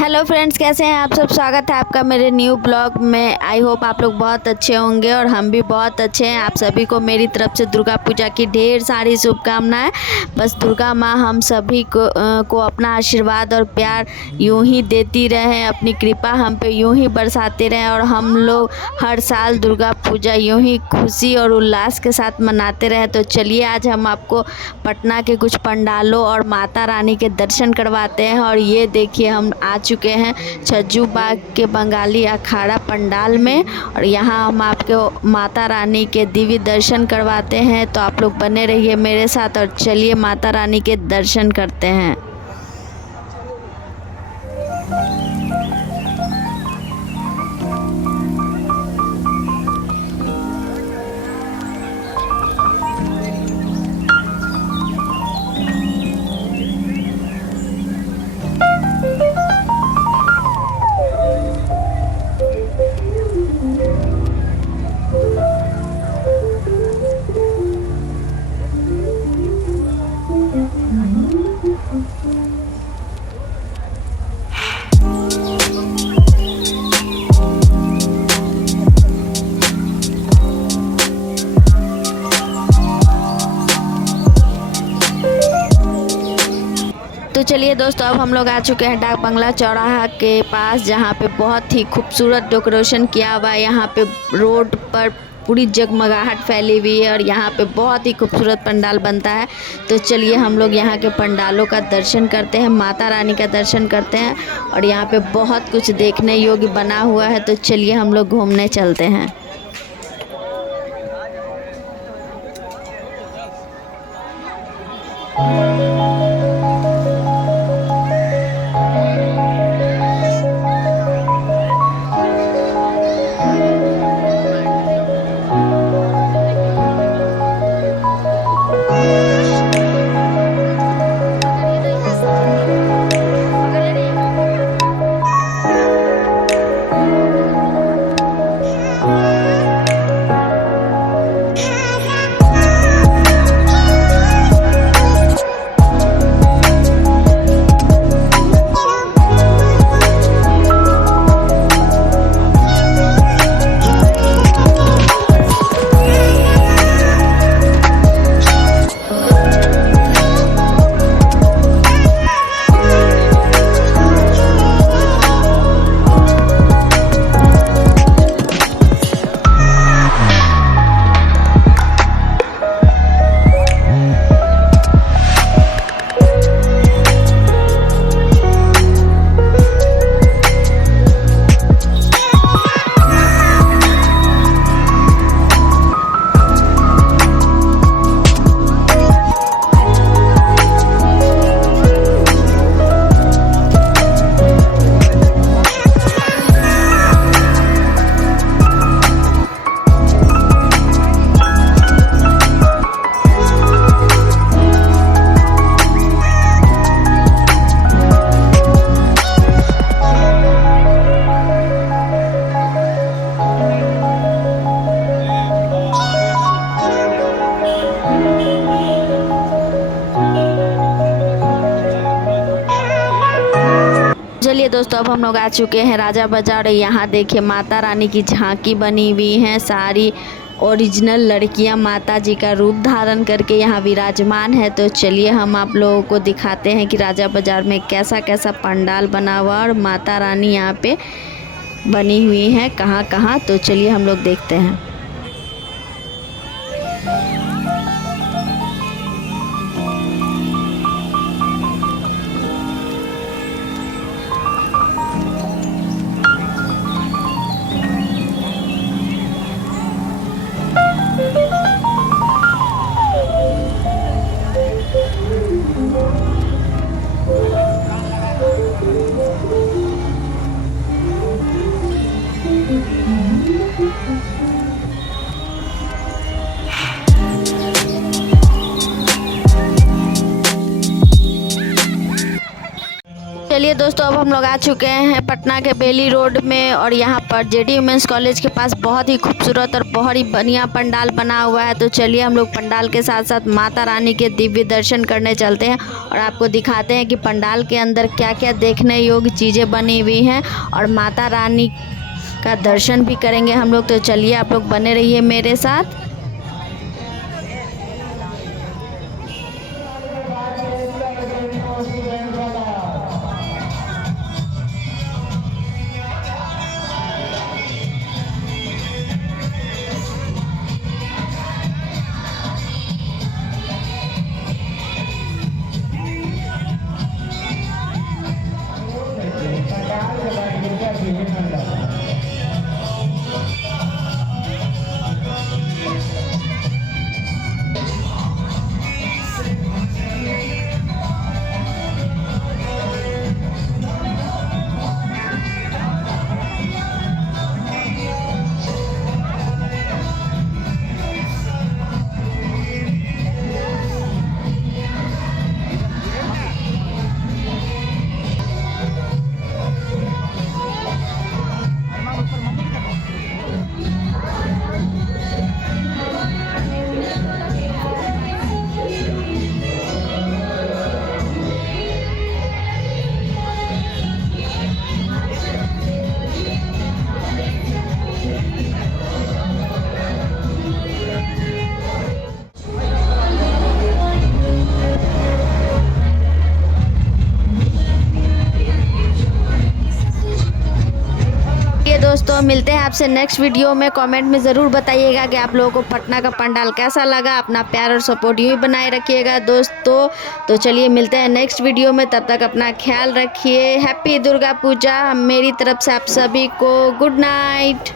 Hello friends, कैसे हैं आप सब। स्वागत है आपका मेरे न्यू ब्लॉग में। आई होप आप लोग बहुत अच्छे होंगे और हम भी बहुत अच्छे हैं। आप सभी को मेरी तरफ से दुर्गा पूजा की ढेर सारी शुभकामनाएं। बस दुर्गा माँ हम सभी को अपना आशीर्वाद और प्यार यूं ही देती रहें, अपनी कृपा हम पे यूं ही बरसाते रहें और हम लोग हर साल दुर्गा पूजा यूं ही खुशी और उल्लास के साथ मनाते रहें। तो चलिए आज हम आपको पटना के कुछ पंडालों और माता रानी के दर्शन करवाते हैं। और ये देखिए, हम आ चुके हैं छज्जू बाग के बंगाली अखाड़ा पंडाल में और यहाँ हम आपको माता रानी के दिव्य दर्शन करवाते हैं। तो आप लोग बने रहिए मेरे साथ और चलिए माता रानी के दर्शन करते हैं। तो चलिए दोस्तों, अब हम लोग आ चुके हैं डाक बंगला चौराहा के पास, जहाँ पे बहुत ही खूबसूरत डेकोरेशन किया हुआ है। यहाँ पे रोड पर पूरी जगमगाहट फैली हुई है और यहाँ पे बहुत ही खूबसूरत पंडाल बनता है। तो चलिए हम लोग यहाँ के पंडालों का दर्शन करते हैं, माता रानी का दर्शन करते हैं। और यहाँ पे बहुत कुछ देखने योग्य बना हुआ है। तो चलिए हम लोग घूमने चलते हैं। चलिए दोस्तों, अब हम लोग आ चुके हैं राजा बाजार। यहाँ देखिए माता रानी की झांकी बनी हुई है। सारी ओरिजिनल लड़कियाँ माता जी का रूप धारण करके यहाँ विराजमान है। तो चलिए हम आप लोगों को दिखाते हैं कि राजा बाजार में कैसा कैसा पंडाल बना हुआ और माता रानी यहाँ पे बनी हुई है कहाँ कहाँ। तो चलिए हम लोग देखते हैं। दोस्तों अब हम लोग आ चुके हैं पटना के बेली रोड में और यहाँ पर जेडी वुमेंस कॉलेज के पास बहुत ही खूबसूरत और बहुत ही बढ़िया पंडाल बना हुआ है। तो चलिए हम लोग पंडाल के साथ साथ माता रानी के दिव्य दर्शन करने चलते हैं और आपको दिखाते हैं कि पंडाल के अंदर क्या क्या देखने योग्य चीज़ें बनी हुई हैं और माता रानी का दर्शन भी करेंगे हम लोग। तो चलिए आप लोग बने रहिए मेरे साथ। दोस्तों मिलते हैं आपसे नेक्स्ट वीडियो में। कमेंट में ज़रूर बताइएगा कि आप लोगों को पटना का पंडाल कैसा लगा। अपना प्यार और सपोर्ट यूँ ही बनाए रखिएगा दोस्तों। तो चलिए मिलते हैं नेक्स्ट वीडियो में, तब तक अपना ख्याल रखिए। हैप्पी दुर्गा पूजा मेरी तरफ से आप सभी को। Good night.